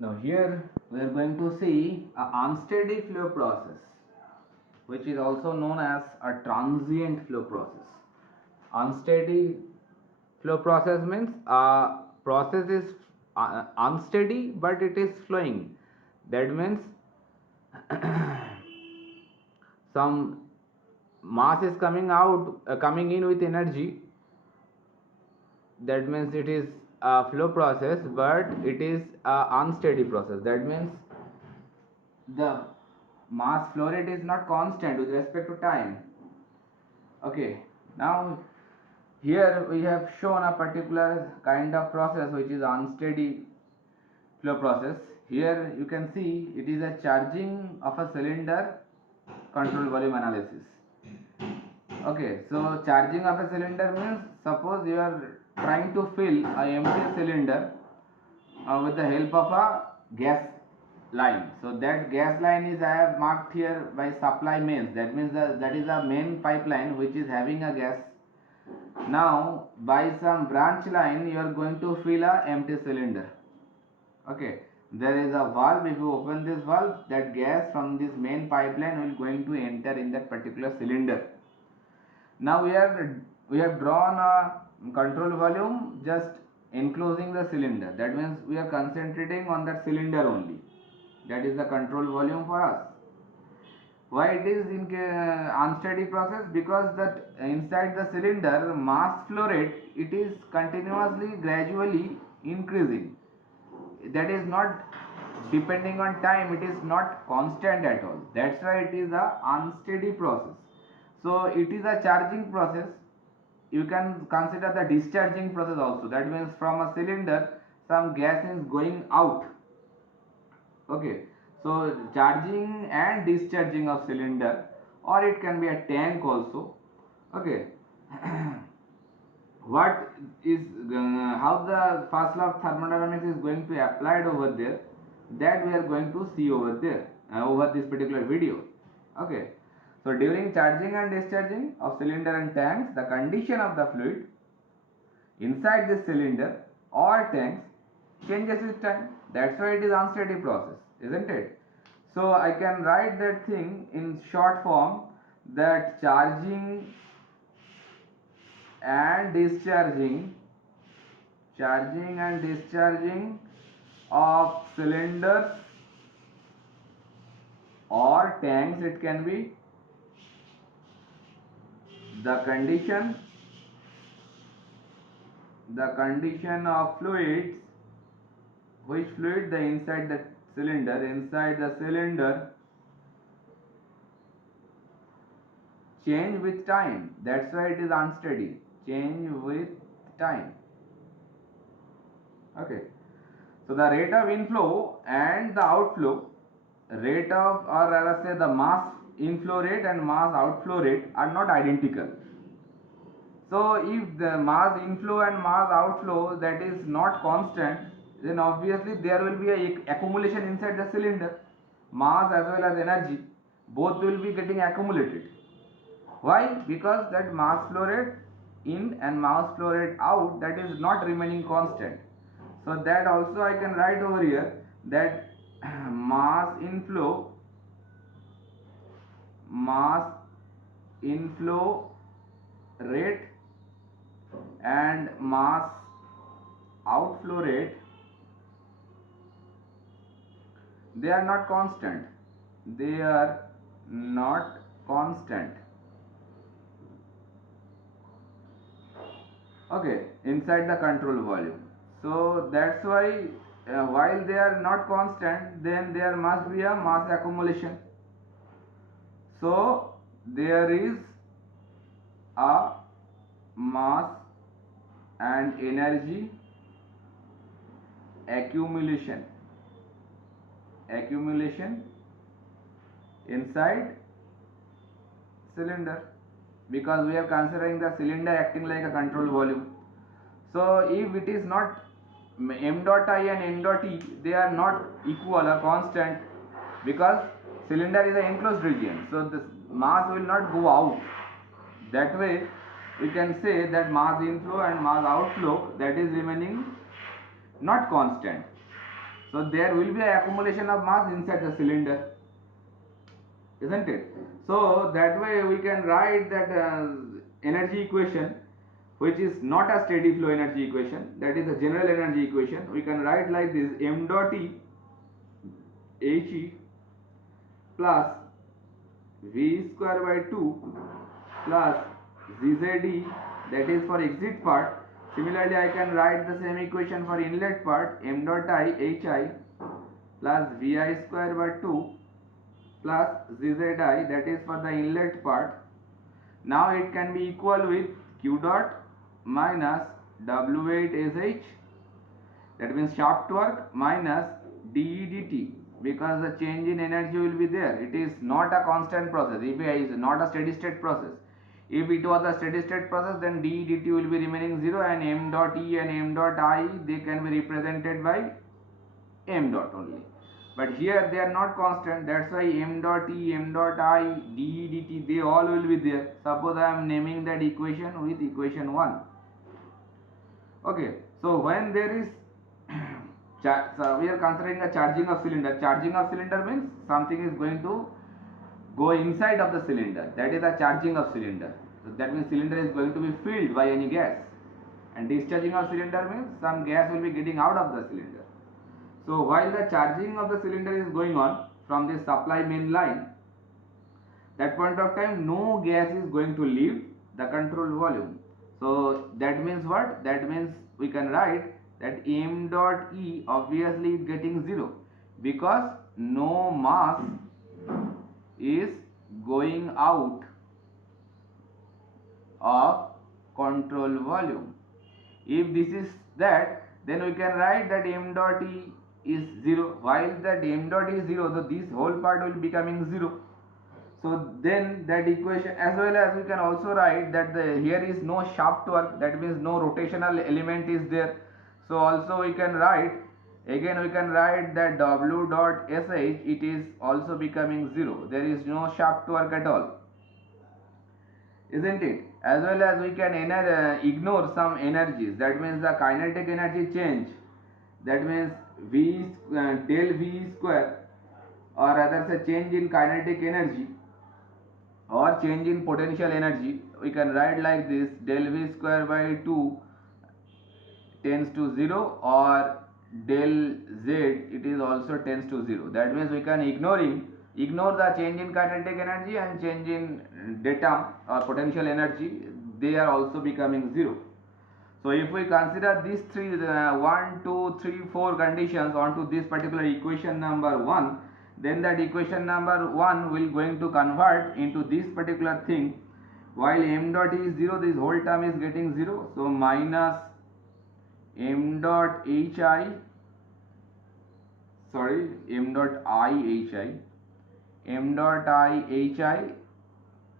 Now here we are going to see a unsteady flow process, which is also known as a transient flow process. Unsteady flow process means a process is unsteady but it is flowing. That means some mass is coming out, coming in with energy. That means it is a flow process, but it is a unsteady process. That means the mass flow rate is not constant with respect to time. Okay, now here we have shown a particular kind of process which is unsteady flow process. Here you can see it is a charging of a cylinder control volume analysis. Okay, so charging of a cylinder means suppose you are trying to fill a empty cylinder with the help of a gas line. So that gas line is I have marked here by supply mains. That means that is a main pipeline which is having a gas. Now by some branch line you are going to fill a empty cylinder. Okay, there is a valve. If you open this valve, that gas from this main pipeline will going to enter in that particular cylinder. Now we have drawn a control volume just enclosing the cylinder. That means we are concentrating on that cylinder only. That is the control volume for us. Why it is in unsteady process? Because that inside the cylinder mass flow rate, it is continuously gradually increasing. That is not depending on time, it is not constant at all. That's why it is a unsteady process. So it is a charging process. You can consider the discharging process also. That means from a cylinder some gas is going out. Okay, so charging and discharging of cylinder, or it can be a tank also. Okay. What is how the first law of thermodynamics is going to be applied over there, that we are going to see over there over this particular video. Okay, so during charging and discharging of cylinder and tanks, the condition of the fluid inside this cylinder or tanks changes with time. That's why it is unsteady process, isn't it? So I can write that thing in short form, that charging and discharging of cylinders or tanks, it can be the condition of fluids, which fluid the inside the cylinder change with time. That's why it is unsteady, change with time. Okay, so the rate of inflow and the outflow rate of, or rather say the mass inflow rate and mass outflow rate are not identical. So if the mass inflow and mass outflow that is not constant, then obviously there will be a accumulation inside the cylinder. Mass as well as energy, both will be getting accumulated. Why? Because that mass flow rate in and mass flow rate out, that is not remaining constant. So that also I can write over here, that mass inflow rate and mass outflow rate, they are not constant. Okay, inside the control volume. So that's why while they are not constant, then there must be a mass accumulation. So there is a mass and energy accumulation inside cylinder, because we are considering the cylinder acting like a control volume. So if it is not m dot I and n dot E, they are not equal or constant, because cylinder is an enclosed region, so the mass will not go out. That way we can say that mass inflow and mass outflow, that is remaining not constant. So there will be an accumulation of mass inside the cylinder, isn't it? So that way we can write that energy equation, which is not a steady flow energy equation, that is a general energy equation. We can write like this: m dot e He plus v square by 2 plus zze, that is for exit part. Similarly, I can write the same equation for inlet part: m dot I Hi plus vi square by 2 plus zzi, that is for the inlet part. Now it can be equal with q dot minus w8sh, that means shaft work, minus dE dt, because the change in energy will be there. It is not a constant process. If it is not a steady state process, if it was a steady state process, then dE dt will be remaining 0, and m dot E and m dot I, they can be represented by m dot only. But here they are not constant, that's why m dot E, m dot I, dE dt, they all will be there. Suppose I am naming that equation with equation 1. Okay, so when there is so we are considering a charging of cylinder. Charging of cylinder means something is going to go inside of the cylinder. That is a charging of cylinder. So that means cylinder is going to be filled by any gas. And discharging of cylinder means some gas will be getting out of the cylinder. So while the charging of the cylinder is going on from the supply main line, that point of time no gas is going to leave the control volume. So that means what? That means we can write that m dot E obviously is getting 0, because no mass is going out of control volume. If this is that, then we can write that m dot E is 0. While that m dot E is 0, so this whole part will becoming 0. So then that equation, as well as we can also write that here is no shaft work, that means no rotational element is there. So also we can write, again we can write that w dot sh, it is also becoming 0. There is no shaft work at all, isn't it? As well as we can ignore some energies, that means the kinetic energy change, that means del v square, or rather say change in kinetic energy or change in potential energy. We can write like this: del v square by 2 tends to 0, or del z, it is also tends to 0. That means we can ignore the change in kinetic energy and change in datum or potential energy, they are also becoming 0. So if we consider these three 1, 2, 3, 4 conditions onto this particular equation number 1, then that equation number 1 will going to convert into this particular thing. While m dot is 0, this whole term is getting 0, so minus m dot hi, sorry, m dot I hi, m dot I hi,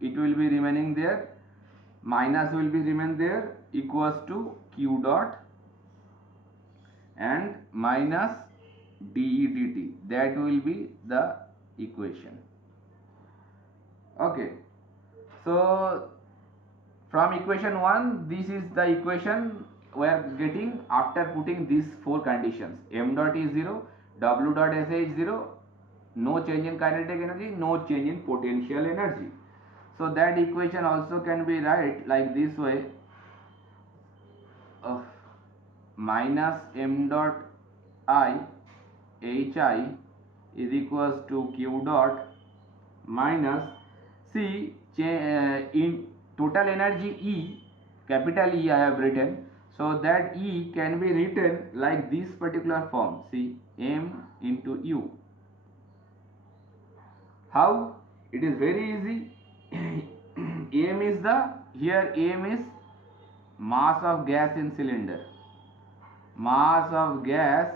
it will be remaining there, minus will be remain there, equals to q dot and minus dE dt, that will be the equation. Okay, so from equation 1, this is the equation we are getting after putting these 4 conditions: m dot is 0, w dot sh is 0, no change in kinetic energy, no change in potential energy. So that equation also can be write like this way: minus m dot I hi is equals to q dot minus, see, in total energy E, capital E I have written, so that E can be written like this particular form, see, m into u. How? It is very easy. m is the, here m is mass of gas in cylinder, mass of gas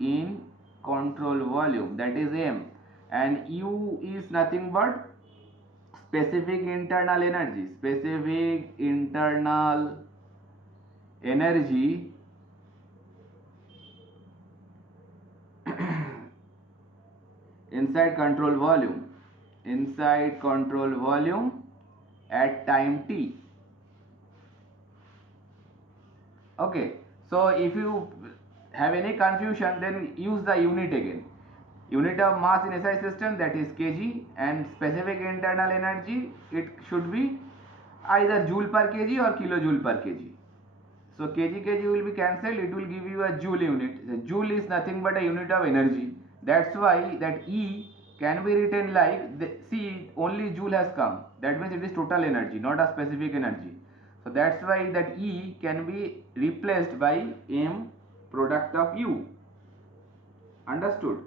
in control volume, that is m, and u is nothing but specific internal energy, specific internal energy inside control volume, inside control volume at time t. Okay, so if you have any confusion, then use the unit again. Unit of mass in SI system, that is kg, and specific internal energy, it should be either joule per kg or kilojoule per kg. So kg will be cancelled, it will give you a joule unit. The joule is nothing but a unit of energy. That's why that E can be written like, see, only joule has come. That means it is total energy, not a specific energy. So that's why that E can be replaced by M product of U. Understood?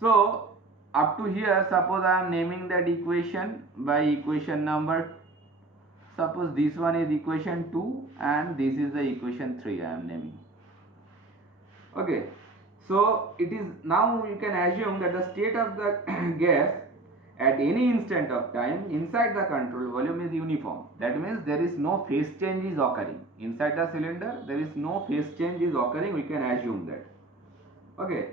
So up to here, suppose I am naming that equation by equation number, suppose this one is equation 2 and this is the equation 3 I am naming. Okay, so it is, now you can assume that the state of the gas at any instant of time inside the control volume is uniform. That means there is no phase change is occurring inside the cylinder. There is no phase change is occurring, we can assume that. Okay.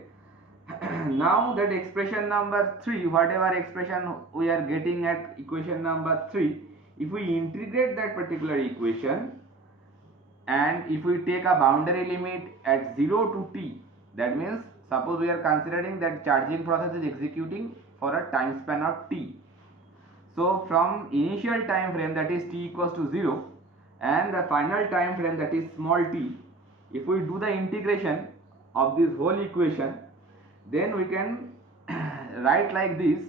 Now that expression number 3, whatever expression we are getting at equation number 3, if we integrate that particular equation and if we take a boundary limit at 0 to t, that means suppose we are considering that charging process is executing for a time span of t. So from initial time frame, that is t equals to 0, and the final time frame, that is small t, if we do the integration of this whole equation, then we can write like this.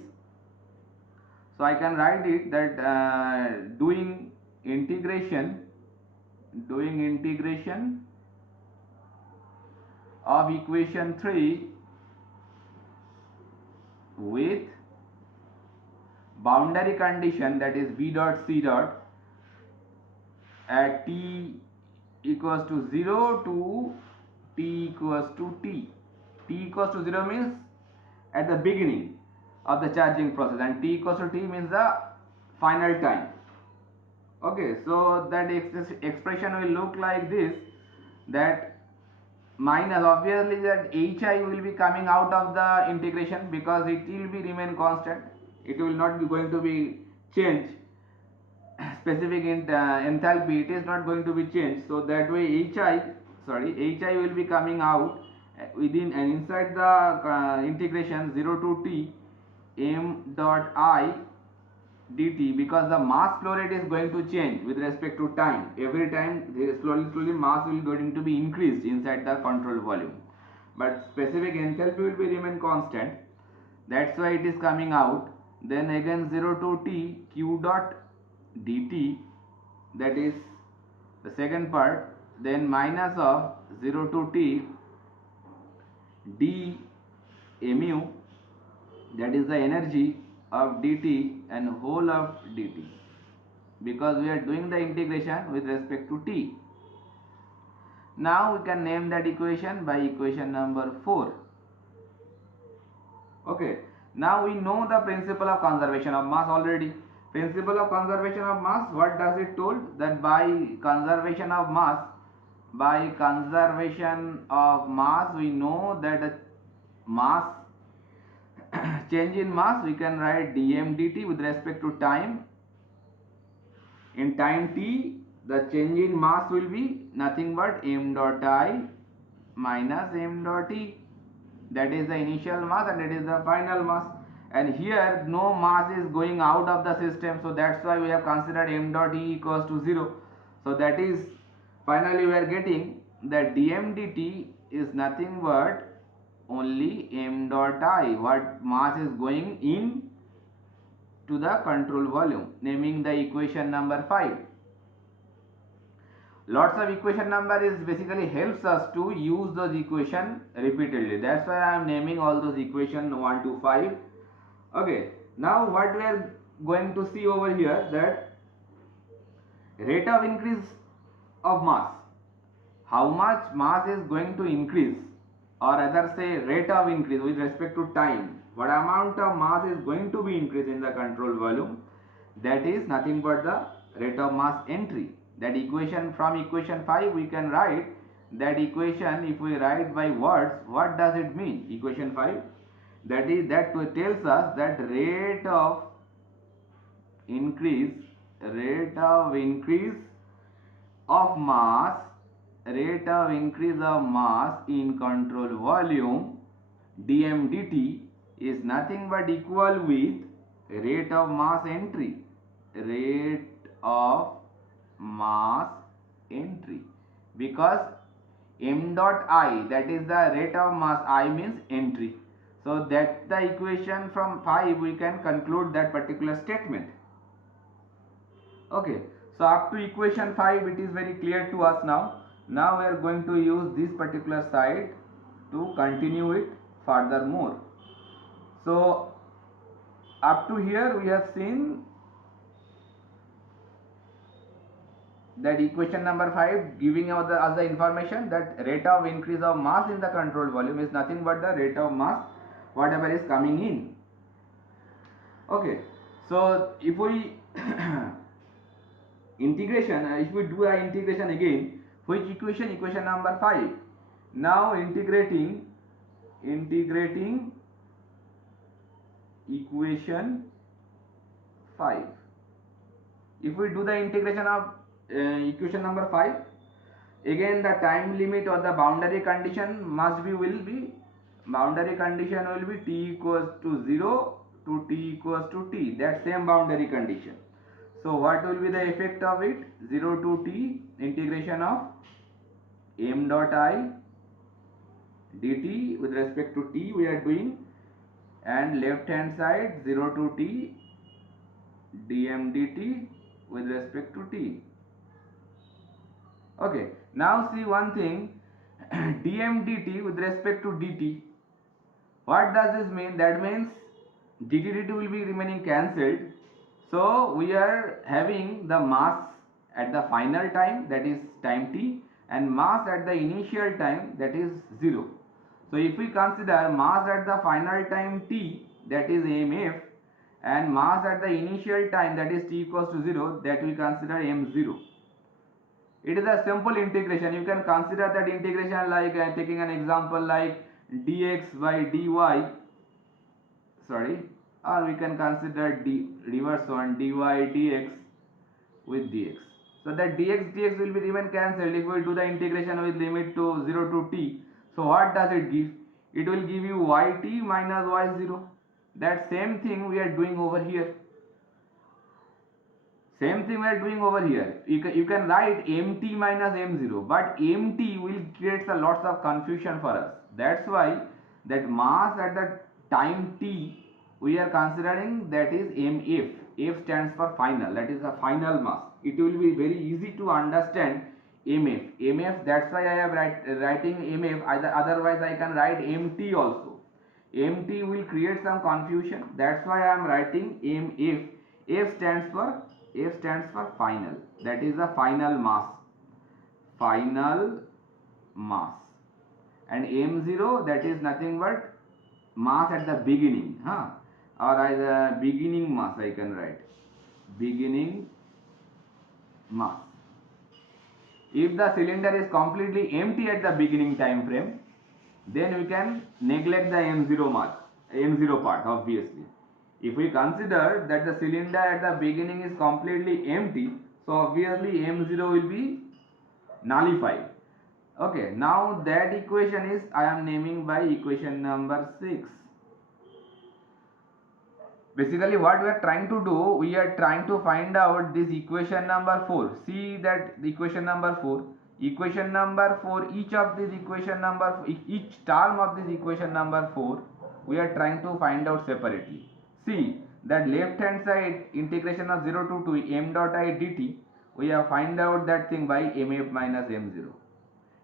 So I can write it that doing integration of equation 3 with boundary condition, that is B dot C dot at t equals to 0 to t equals to t. T equals to 0 means at the beginning of the charging process, and t equals to t means the final time. Okay, so that expression will look like this, that minus, obviously that hi will be coming out of the integration because it will be remain constant, it will not be going to be changed. Specific enthalpy, it is not going to be changed, so that way hi will be coming out within and inside the integration 0 to t m dot I dt, because the mass flow rate is going to change with respect to time. Every time slowly mass will going to be increased inside the control volume, but specific enthalpy will be remain constant. That's why it is coming out. Then again 0 to t q dot dt, that is the second part, then minus of 0 to t d mu, that is the energy of dt and whole of dt, because we are doing the integration with respect to t. Now we can name that equation by equation number 4. Okay, now we know the principle of conservation of mass already. Principle of conservation of mass, what does it told? That by conservation of mass, we know that the mass change in mass, we can write dm dt with respect to time. In time t, the change in mass will be nothing but m dot I minus m dot e. That is the initial mass and it is the final mass. And here no mass is going out of the system, so that's why we have considered m dot e equals to 0. So that is, finally we are getting that dm dt is nothing but only m dot I, what mass is going in to the control volume, naming the equation number 5. Lots of equation number is basically helps us to use those equation repeatedly. That's why I am naming all those equation 1 to 5. Okay, now what we are going to see over here, that rate of increase of mass, how much mass is going to increase, or rather say rate of increase with respect to time, what amount of mass is going to be increased in the control volume, that is nothing but the rate of mass entry. That equation, from equation 5 we can write that equation. If we write by words, what does it mean? Equation 5, that is, that tells us that rate of increase of mass, rate of increase of mass in control volume dm dt is nothing but equal with rate of mass entry. Rate of mass entry, because m dot I, that is the rate of mass, I means entry. So that the equation from 5 we can conclude that particular statement. Okay, so up to equation 5 it is very clear to us now. Now we are going to use this particular side to continue it furthermore. So up to here we have seen that equation number 5 giving us the information that rate of increase of mass in the controlled volume is nothing but the rate of mass whatever is coming in. Okay, so if we integration, if we do the integration again, which equation? Equation number 5. Now integrating equation 5. If we do the integration of equation number 5, again the time limit or the boundary condition will be t equals to 0 to t equals to t, that same boundary condition. So what will be the effect of it? 0 to t integration of m dot I dt with respect to t we are doing, and left hand side 0 to t dm dt with respect to t. Okay, now see one thing, dm dt with respect to dt, what does this mean? That means dt dt will be remaining cancelled. So we are having the mass at the final time, that is time t, and mass at the initial time, that is 0. So if we consider mass at the final time t, that is mf, and mass at the initial time, that is t equals to 0, that we consider m0. It is a simple integration. You can consider that integration like taking an example like dx by dy, or we can consider reverse one, dy dx with dx. So that dx will be remain cancelled if we do the integration with limit to 0 to t. So what does it give? It will give you yt minus y0. That same thing we are doing over here. Same thing we are doing over here. You can write mt minus m0, but mt will create a lots of confusion for us. That's why that mass at the time t we are considering, that is mf. F stands for final, that is the final mass. It will be very easy to understand mf. That's why I am writing mf. Otherwise I can write mt also. Mt will create some confusion. That's why I am writing mf. F stands for final, that is the final mass. And m0, that is nothing but mass at the beginning, or either beginning mass I can write, beginning mass. If the cylinder is completely empty at the beginning time frame, then we can neglect the m0 part obviously. If we consider that the cylinder at the beginning is completely empty, so obviously m0 will be nullified. Okay, now that equation is I am naming by equation number 6. Basically what we are trying to do, we are trying to find out this equation number 4. See that the equation number 4, each of this equation number, each term of this equation number 4 we are trying to find out separately. See that left hand side integration of 0 to 2 m dot I dt, we have find out that thing by mf minus m0.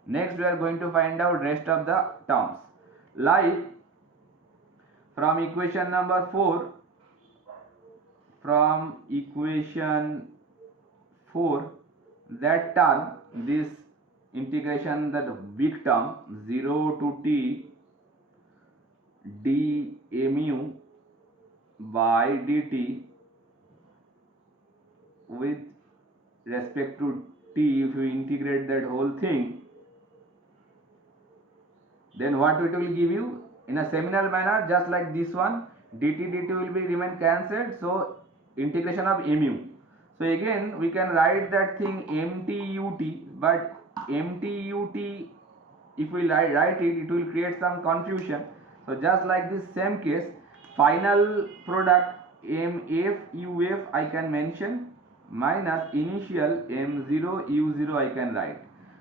Next we are going to find out rest of the terms, like from equation number 4, that term, this integration, that big term 0 to t dmu by dt with respect to t, if you integrate that whole thing, then what it will give you in a similar manner, just like this one, dt will be remain cancelled, so integration of mu. So again we can write that thing mtut, but MTUT, if we write it, it will create some confusion. So just like this same case, final product MFUF I can mention minus initial M0U0 I can write.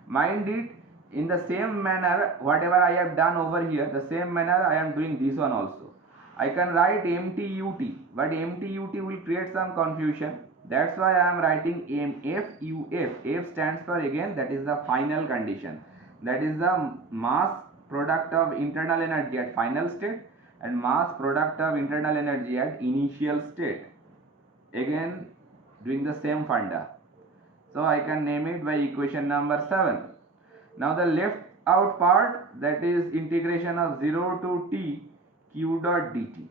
Mind it, in the same manner whatever I have done over here, the same manner I am doing this one also. I can write MTUT, but MTUT will create some confusion. That's why I am writing MFUF. F stands for, again, that is the final condition. That is the mass product of internal energy at final state and mass product of internal energy at initial state. Again, doing the same funda. So I can name it by equation number 7. Now the left out part, that is integration of 0 to t q dot dt.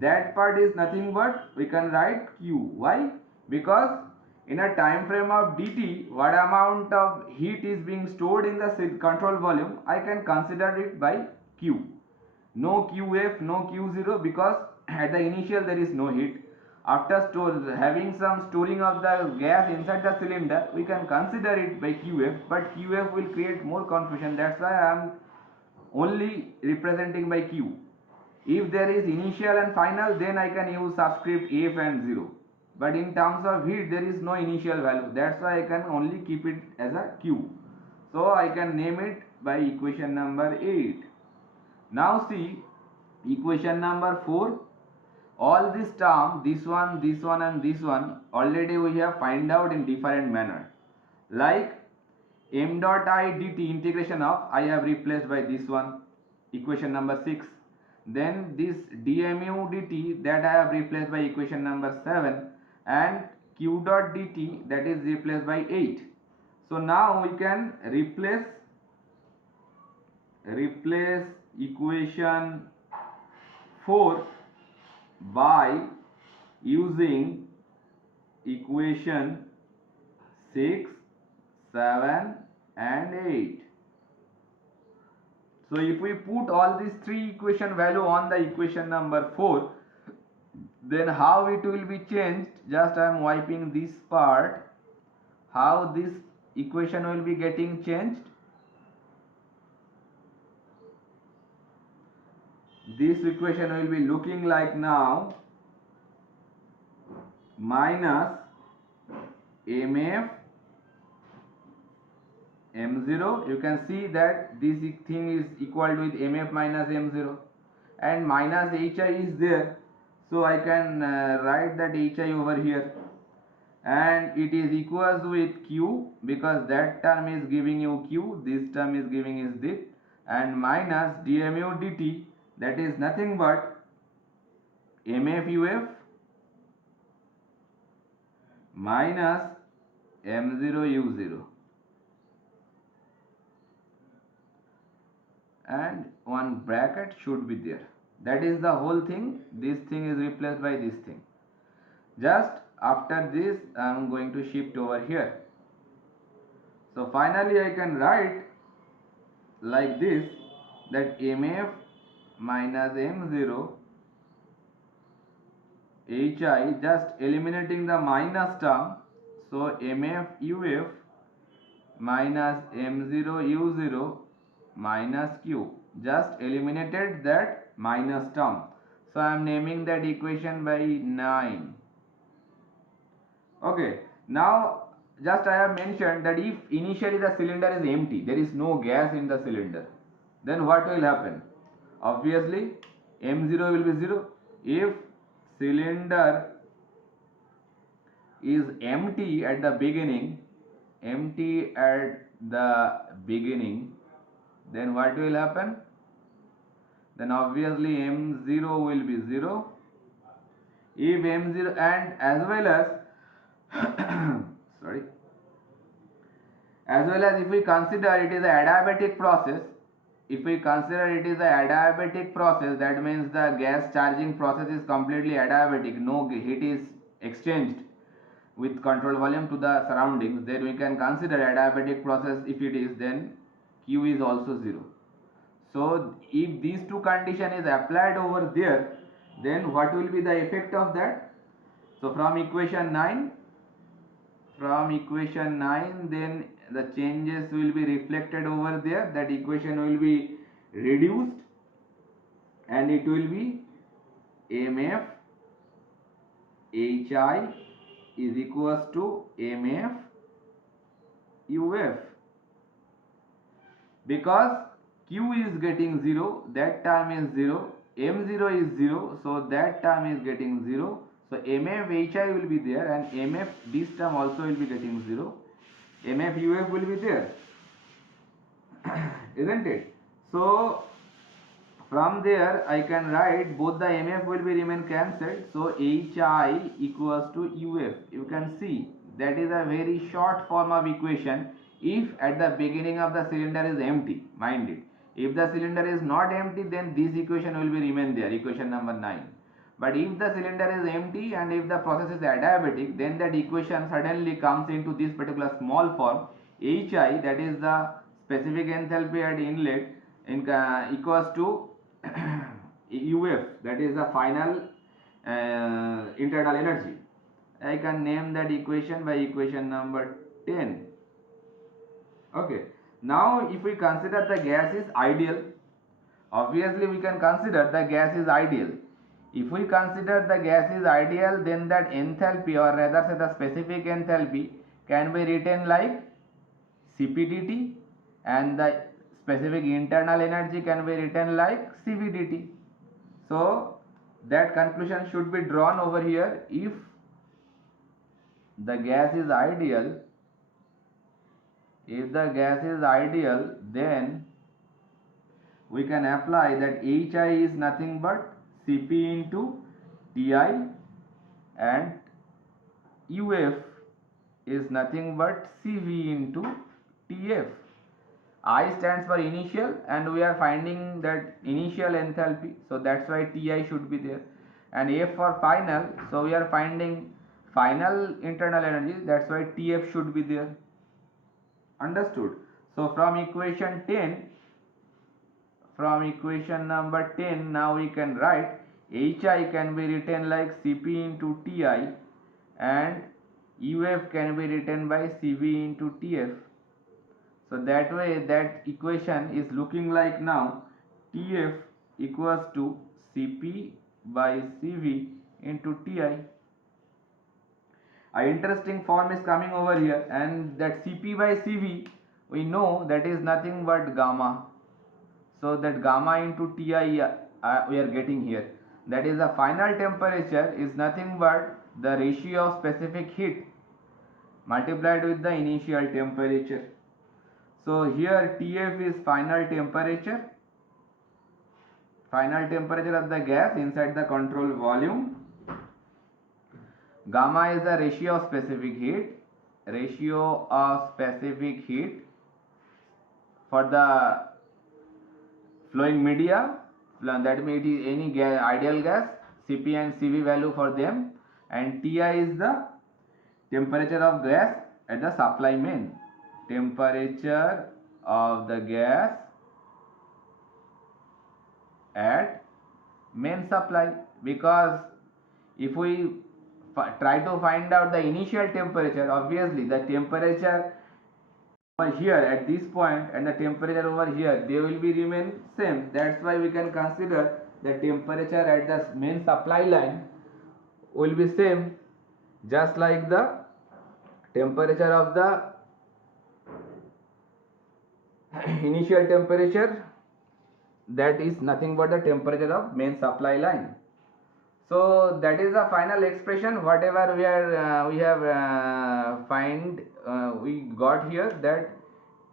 That part is nothing but we can write q. Why? Because in a time frame of dt, what amount of heat is being stored in the control volume, I can consider it by q. No qf, no q0, because at the initial there is no heat. After having some storing of the gas inside the cylinder, we can consider it by qf, but qf will create more confusion. That's why I am only representing by q. If there is initial and final, then I can use subscript f and 0. But in terms of heat, there is no initial value. That's why I can only keep it as a q. So I can name it by equation number 8. Now see equation number 4. All this term, this one and this one, already we have find out in different manner. Like m dot I dt, integration of, I have replaced by this one, equation number 6. Then this dmu dt, that I have replaced by equation number 7, and q dot dt, that is replaced by 8. So now we can replace equation 4 by using equation 6, 7 and 8. So if we put all these three equation value on the equation number 4, then how it will be changed? Just I am wiping this part. How this equation will be getting changed? This equation will be looking like now minus mf m0. You can see that this thing is equal with mf minus m0, and minus hi is there, so I can write that hi over here, and it is equals with q, because that term is giving you q, this term is giving is this, and minus dmu dt, that is nothing but mfuf minus m0u0, and one bracket should be there. That is the whole thing. This thing is replaced by this thing. Just after this I am going to shift over here. So finally I can write like this, that mf minus m0 hi, just eliminating the minus term, so mf uf minus m0 u0 minus q, just eliminated that minus term. So I am naming that equation by 9. Okay, now just I have mentioned that if initially the cylinder is empty, there is no gas in the cylinder, then what will happen? Obviously m0 will be 0. If cylinder is empty at the beginning, then what will happen? Then obviously m0 will be 0. If m0, and as well as sorry, as well as if we consider it is a adiabatic process, that means the gas charging process is completely adiabatic, no heat is exchanged with control volume to the surroundings, then we can consider adiabatic process. If it is, then q is also 0. So if these two condition is applied over there, then what will be the effect of that? So from equation 9, then the changes will be reflected over there. That equation will be reduced and it will be mf hi is equals to mf uf, because q is getting 0, that term is 0, m0 is 0, so that term is getting 0, so mf hi will be there and mf this term also will be getting 0, mf uf will be there, isn't it? So from there I can write both the mf will be remain cancelled, so hi equals to uf. You can see that is a very short form of equation if at the beginning of the cylinder is empty, mind it. If the cylinder is not empty, then this equation will be remain there, equation number 9. But if the cylinder is empty and if the process is adiabatic, then that equation suddenly comes into this particular small form, hi, that is the specific enthalpy at inlet, equals to uf, that is the final internal energy. I can name that equation by equation number 10. Okay, now if we consider the gas is ideal, obviously we can consider the gas is ideal. If we consider the gas is ideal, then that enthalpy, or rather say the specific enthalpy, can be written like CPdt and the specific internal energy can be written like CVdt. So that conclusion should be drawn over here. If the gas is ideal, then we can apply that hi is nothing but Cp into Ti and uf is nothing but Cv into Tf. I stands for initial and we are finding that initial enthalpy, so that's why Ti should be there, and F for final, so we are finding final internal energy, that's why Tf should be there. Understood? So from equation number 10, now we can write hi can be written like Cp into Ti and uf can be written by Cv into Tf. So that way that equation is looking like now Tf equals to Cp by Cv into Ti. A interesting form is coming over here, and that Cp by Cv we know that is nothing but gamma. So that gamma into Ti we are getting here. That is the final temperature is nothing but the ratio of specific heat multiplied with the initial temperature. So here Tf is final temperature of the gas inside the control volume. Gamma is the ratio of specific heat for the flowing media, that means it is any gas, ideal gas, Cp and Cv value for them, and Ti is the temperature of gas at the supply main. Temperature of the gas at main supply, because if we try to find out the initial temperature, obviously the temperature over here at this point and the temperature over here, they will be remain same. That's why we can consider the temperature at the main supply line will be same, just like the temperature of the initial temperature, that is nothing but the temperature of main supply line. So that is the final expression. Whatever we got here, that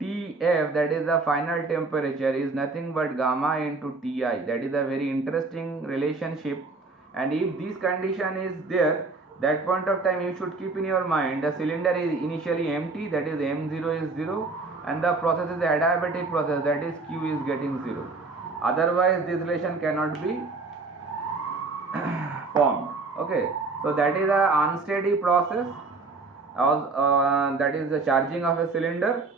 Tf, that is the final temperature, is nothing but gamma into Ti. That is a very interesting relationship, and if this condition is there, that point of time you should keep in your mind the cylinder is initially empty, that is m0 is 0, and the process is a adiabatic process, that is q is getting 0. Otherwise this relation cannot be formed. Okay, so that is a unsteady process, that is the charging of a cylinder.